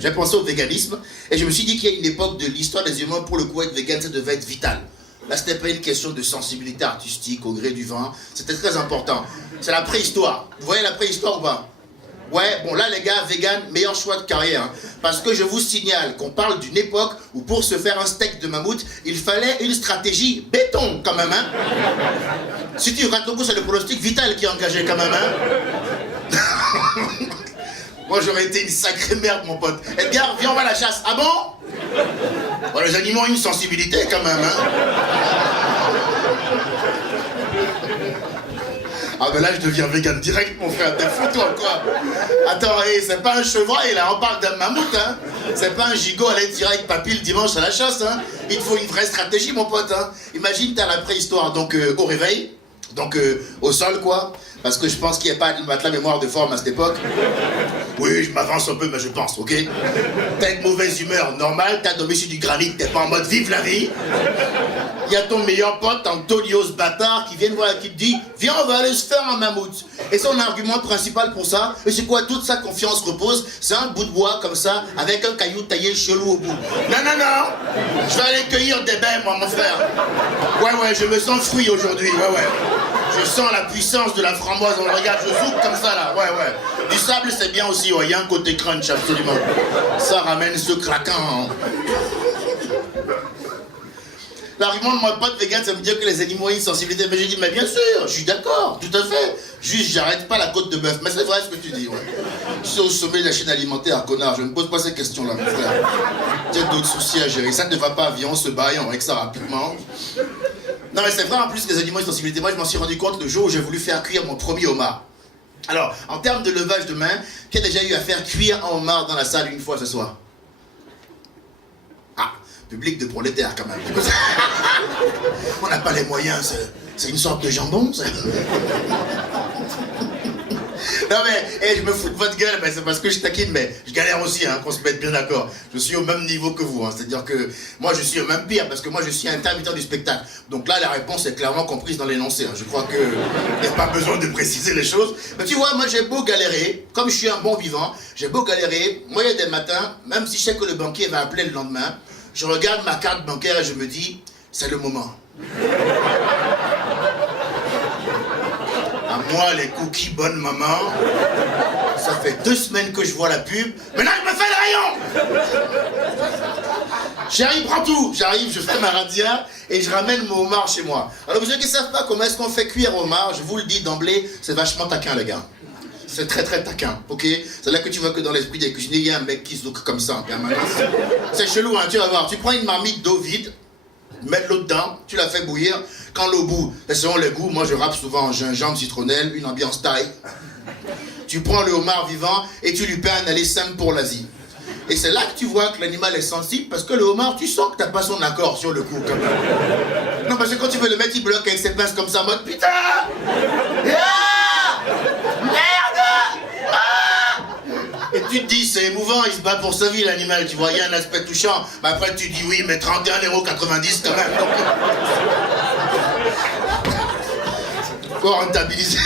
J'ai pensé au véganisme et je me suis dit qu'il y a une époque de l'histoire des humains pour le coup être vegan, ça devait être vital. Là, c'était pas une question de sensibilité artistique au gré du vin, c'était très important. C'est la préhistoire. Vous voyez la préhistoire ou pas? Ouais, bon là les gars, vegan, meilleur choix de carrière. Hein, parce que je vous signale qu'on parle d'une époque où pour se faire un steak de mammouth, il fallait une stratégie béton quand même. Hein. Si tu rates le coup, c'est le pronostic vital qui est engagé quand même. Hein. Moi j'aurais été une sacrée merde mon pote. Edgar, viens on va à la chasse. Ah bon? Bon, les animaux ont une sensibilité quand même. Hein. Ah ben là je deviens vegan direct mon frère, t'es fou toi quoi. Attends, hey, c'est pas un chevreuil là, on parle d'un mammouth hein. C'est pas un gigot à aller tirer avec papy le dimanche à la chasse hein. Il te faut une vraie stratégie mon pote hein. Imagine t'as la préhistoire donc au réveil, donc au sol quoi. Parce que je pense qu'il n'y a pas de matelas mémoire de forme à cette époque. Oui, je m'avance un peu, mais je pense, ok? T'as une mauvaise humeur, normal, t'as dormi sur du granit, t'es pas en mode vive la vie. Il y a ton meilleur pote, Antonio ce bâtard, qui vient te voir et qui te dit « Viens, on va aller se faire un mammouth ». Et son argument principal pour ça, c'est quoi? Toute sa confiance repose, c'est un bout de bois comme ça, avec un caillou taillé chelou au bout. Non, non, non, je vais aller cueillir des baies, moi, mon frère. Ouais, je me sens fruit aujourd'hui, ouais. Je sens la puissance de la framboise, on le regarde, je soupe comme ça là, ouais. Du sable c'est bien aussi, ouais, il y a un côté crunch absolument. Ça ramène ce craquant. L'argument de mon pote vegan, ça veut dire que les animaux ont une sensibilité. Mais j'ai dit, mais bien sûr, je suis d'accord, tout à fait. Juste, j'arrête pas la côte de bœuf. Mais c'est vrai ce que tu dis, ouais. Je suis au sommet de la chaîne alimentaire, connard, je ne me pose pas ces questions-là, mon frère. J'ai d'autres soucis à gérer. Ça ne va pas, viens, on se bat et on règle ça rapidement. Non mais c'est vrai en plus que les animaux ont une sensibilité. Moi je m'en suis rendu compte le jour où j'ai voulu faire cuire mon premier homard. Alors, en termes de levage de main, qui a déjà eu à faire cuire un homard dans la salle une fois ce soir? Ah, public de prolétaires quand même. On n'a pas les moyens, c'est une sorte de jambon, ça. Non mais, je me fous de votre gueule, mais c'est parce que je taquine, mais je galère aussi, hein, qu'on se mette bien d'accord. Je suis au même niveau que vous, hein, c'est-à-dire que moi je suis au même pire, parce que moi je suis intermittent du spectacle. Donc là, la réponse est clairement comprise dans l'énoncé. Hein. Je crois qu'il n'y a pas besoin de préciser les choses. Mais tu vois, moi j'ai beau galérer, comme je suis un bon vivant, j'ai beau galérer, moi il y a des matins, même si je sais que le banquier va appeler le lendemain, je regarde ma carte bancaire et je me dis, c'est le moment. Moi, les cookies bonne maman, ça fait 2 semaines que je vois la pub. Maintenant, je me fais le rayon. J'arrive, prends tout. J'arrive, je fais ma radia et je ramène mon homard chez moi. Alors, vous ceux qui ne savent pas comment est-ce qu'on fait cuire homard, je vous le dis d'emblée, c'est vachement taquin, les gars. C'est très très taquin, ok? C'est là que tu vois que dans l'esprit des cuisiniers, il y a un mec qui se look comme ça en permanence. C'est chelou, hein, tu vas voir. Tu prends une marmite d'eau vide, mets de l'eau dedans, tu la fais bouillir. Quand l'eau bout, selon les goûts, moi je rappe souvent en gingembre, citronnelle, une ambiance thaï. Tu prends le homard vivant et tu lui paies un aller simple pour l'Asie. Et c'est là que tu vois que l'animal est sensible, parce que le homard, tu sens que t'as pas son accord sur le coup, quand même. Non, parce que quand tu veux le mettre, il bloque avec ses pinces comme ça, en mode putain! Ah! Merde! Ah! Et tu te dis, c'est émouvant, il se bat pour sa vie, l'animal, tu vois, il y a un aspect touchant. Mais après, tu dis oui, mais 31,90 € quand même. Donc... faut rentabiliser.